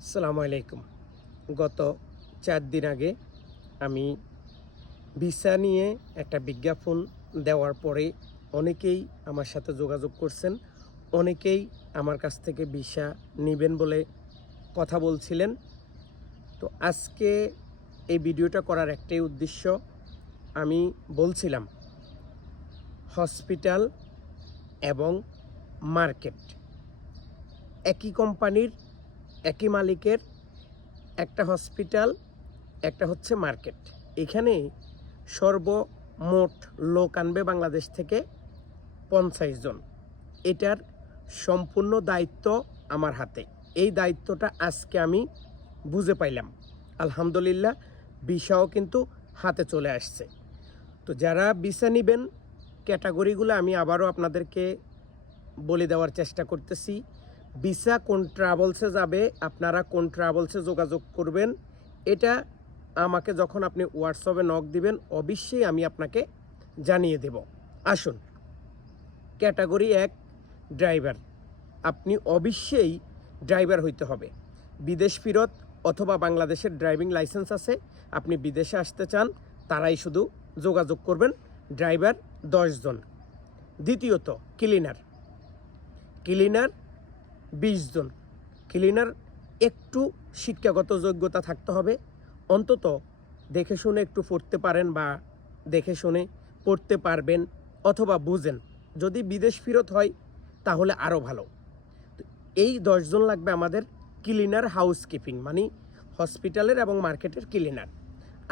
আসসালামু আলাইকুম। গত ৪ দিন আগে আমি ভিসা নিয়ে একটা বিজ্ঞাপন দেওয়ার পরে অনেকেই আমার সাথে যোগাযোগ করছেন। অনেকেই আমার কাছ থেকে ভিসা নিবেন বলে কথা বলছিলেন। তো আজকে এই ভিডিওটা করার একটাই উদ্দেশ্য, আমি বলছিলাম হসপিটাল এবং মার্কেট একই কোম্পানির, একই মালিকের, একটা হসপিটাল, একটা হচ্ছে মার্কেট। এখানে সর্বমোট লোক আনবে বাংলাদেশ থেকে ৫০ জন। এটার সম্পূর্ণ দায়িত্ব আমার হাতে। এই দায়িত্বটা আজকে আমি বুঝে পাইলাম। আলহামদুলিল্লাহ, ভিসাও কিন্তু হাতে চলে আসছে। তো যারা ভিসা নেবেন, ক্যাটাগরিগুলো আমি আবারও আপনাদেরকে বলে দেওয়ার চেষ্টা করতেছি। ভিসা কোন ট্রাভেলসে যাবে, আপনারা কোন ট্রাভেলসে যোগাযোগ করবেন, এটা আমাকে যখন আপনি হোয়াটসঅ্যাপে নক দিবেন অবশ্যই আমি আপনাকে জানিয়ে দেব। আসুন, ক্যাটাগরি ১ ড্রাইভার। আপনি অবশ্যই ড্রাইভার হইতে হবে। বিদেশ ফেরত অথবা বাংলাদেশের ড্রাইভিং লাইসেন্স আছে, আপনি বিদেশে আসতে চান, তারাই শুধু যোগাযোগ করবেন। ড্রাইভার ১০ জন। দ্বিতীয়ত ক্লিনার ২০ জন। ক্লিনার একটু শিক্ষাগত যোগ্যতা থাকতে হবে, অন্তত দেখে শুনে একটু পড়তে পারেন বা দেখে শুনে পড়তে পারবেন অথবা বুঝেন। যদি বিদেশ ফেরত হয় তাহলে আরও ভালো। তো এই ১০ জন লাগবে আমাদের ক্লিনার, হাউসকিপিং মানে হসপিটালের এবং মার্কেটের ক্লিনার।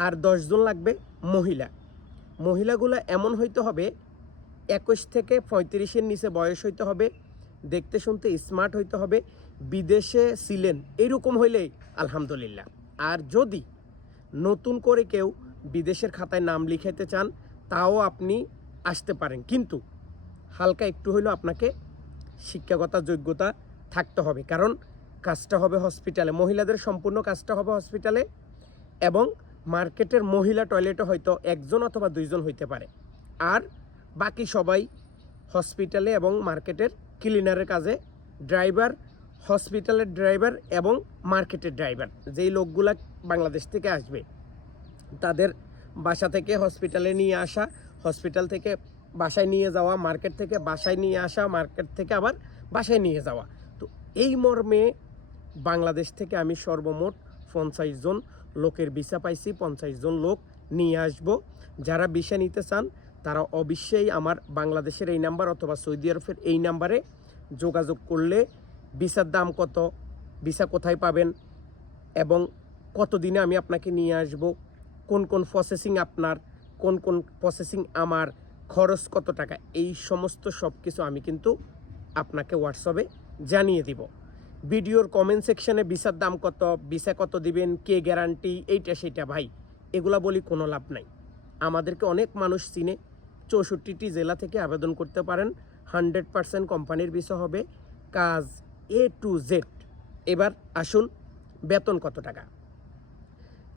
আর ১০ জন লাগবে মহিলা। মহিলাগুলো এমন হইতে হবে ২১ থেকে ৩৫-এর নিচে বয়স হইতে হবে, দেখতে শুনতে স্মার্ট হইতে হবে, বিদেশে ছিলেন এইরকম হইলেই আলহামদুলিল্লাহ। আর যদি নতুন করে কেউ বিদেশের খাতায় নাম লিখাইতে চান তাও আপনি আসতে পারেন, কিন্তু হালকা একটু হইলেও আপনাকে শিক্ষাগত যোগ্যতা থাকতে হবে। কারণ কাজটা হবে হসপিটালে, মহিলাদের সম্পূর্ণ কাজটা হবে হসপিটালে, এবং মার্কেটের মহিলা টয়লেটে হয়তো ১ জন অথবা ২ জন হইতে পারে। আর বাকি সবাই হসপিটালে এবং মার্কেটের ক্লিনারের কাজে। ড্রাইভার হসপিটালের ড্রাইভার এবং মার্কেটের ড্রাইভার। যেই লোকগুলা বাংলাদেশ থেকে আসবে তাদের বাসা থেকে হসপিটালে নিয়ে আসা, হসপিটাল থেকে বাসায় নিয়ে যাওয়া, মার্কেট থেকে বাসায় নিয়ে আসা, মার্কেট থেকে আবার বাসায় নিয়ে যাওয়া। তো এই মর্মে বাংলাদেশ থেকে আমি সর্বমোট ৫০ জন লোকের ভিসা পাইছি। ৫০ জন লোক নিয়ে আসব। যারা ভিসা নিতে চান তারা অবশ্যই আমার বাংলাদেশের এই নাম্বার অথবা সৌদি আরবের এই নাম্বারে যোগাযোগ করলে ভিসার দাম কত, ভিসা কোথায় পাবেন এবং কত দিনে আমি আপনাকে নিয়ে আসব, কোন কোন প্রসেসিং আপনার, কোন কোন প্রসেসিং আমার, খরচ কত টাকা, এই সমস্ত সব কিছু আমি কিন্তু আপনাকে হোয়াটসঅ্যাপে জানিয়ে দিব। ভিডিওর কমেন্ট সেকশানে ভিসার দাম কত, ভিসা কত দিবেন, কে গ্যারান্টি, এইটা সেইটা ভাই এগুলা বলি কোনো লাভ নাই। আমাদেরকে অনেক মানুষ চিনে। ৬৪টি জেলা থেকে আবেদন করতে পারেন। 100% কোম্পানির ভিসা হবে, কাজ A to Z। এবার আসুন, বেতন কত টাকা।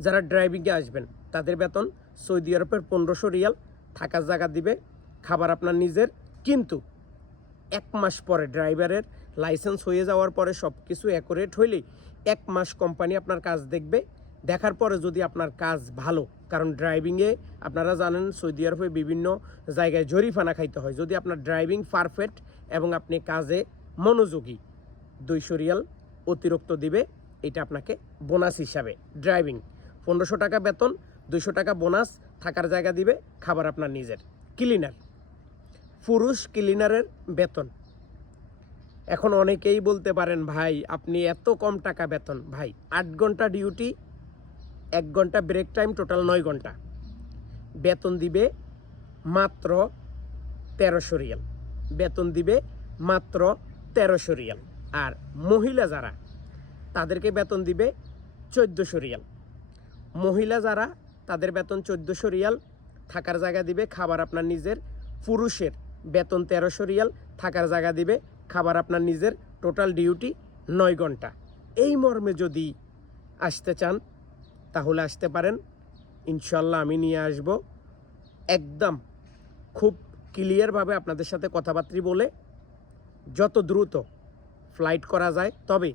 যারা ড্রাইভিংয়ে আসবেন তাদের বেতন সৌদি আরবের ১৫০০ রিয়াল, থাকার জায়গা দিবে, খাবার আপনার নিজের। কিন্তু ১ মাস পরে ড্রাইভারের লাইসেন্স হয়ে যাওয়ার পরে সব কিছু অ্যাকুরেট হইলেই ১ মাস কোম্পানি আপনার কাজ দেখবে। দেখার পরে যদি আপনার কাজ ভালো, কারণ ড্রাইভিংয়ে আপনারা জানেন সৌদি আরবে বিভিন্ন জায়গায় জরিমানা খাইতে হয়। যদি আপনার ড্রাইভিং পারফেক্ট এবং আপনি কাজে মনোযোগী, ২০০ রিয়াল অতিরিক্ত দিবে। এটা আপনাকে বোনাস হিসাবে। ড্রাইভিং ১৫০০ টাকা বেতন, ২০০ টাকা বোনাস, থাকার জায়গা দিবে, খাবার আপনার নিজের। ক্লিনার, পুরুষ ক্লিনারের বেতন, এখন অনেকেই বলতে পারেন ভাই আপনি এত কম টাকা বেতন। ভাই ৮ ঘন্টা ডিউটি, ১ ঘন্টা ব্রেক টাইম, টোটাল ৯ ঘন্টা। বেতন দিবে মাত্র ১৩০০ রিয়াল। বেতন দিবে মাত্র ১৩০০ রিয়াল। আর মহিলা যারা তাদেরকে বেতন দিবে ১৪০০ রিয়াল। মহিলা যারা তাদের বেতন ১৪০০ রিয়াল, থাকার জায়গা দিবে, খাবার আপনার নিজের। পুরুষের বেতন ১৩০০ রিয়াল, থাকার জায়গা দিবে, খাবার আপনার নিজের, টোটাল ডিউটি ৯ ঘন্টা। এই মর্মে যদি আসতে চান তাহলে আসতে পারেন। ইনশাল্লাহ আমি নিয়ে আসব। একদম খুব ক্লিয়ারভাবে আপনাদের সাথে কথাবার্তা বলে যত দ্রুত ফ্লাইট করা যায়। তবে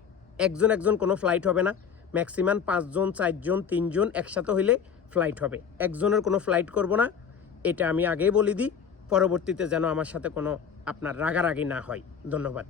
একজন একজন কোনো ফ্লাইট হবে না, ম্যাক্সিমাম 5 জন 4 জন 3 জন একসাথে হইলে ফ্লাইট হবে। একজনের কোনো ফ্লাইট করব না, এটা আমি আগেই বলে দিই, পরবর্তীতে যেন আমার সাথে কোনো আপনার রাগারাগি না হয়। ধন্যবাদ।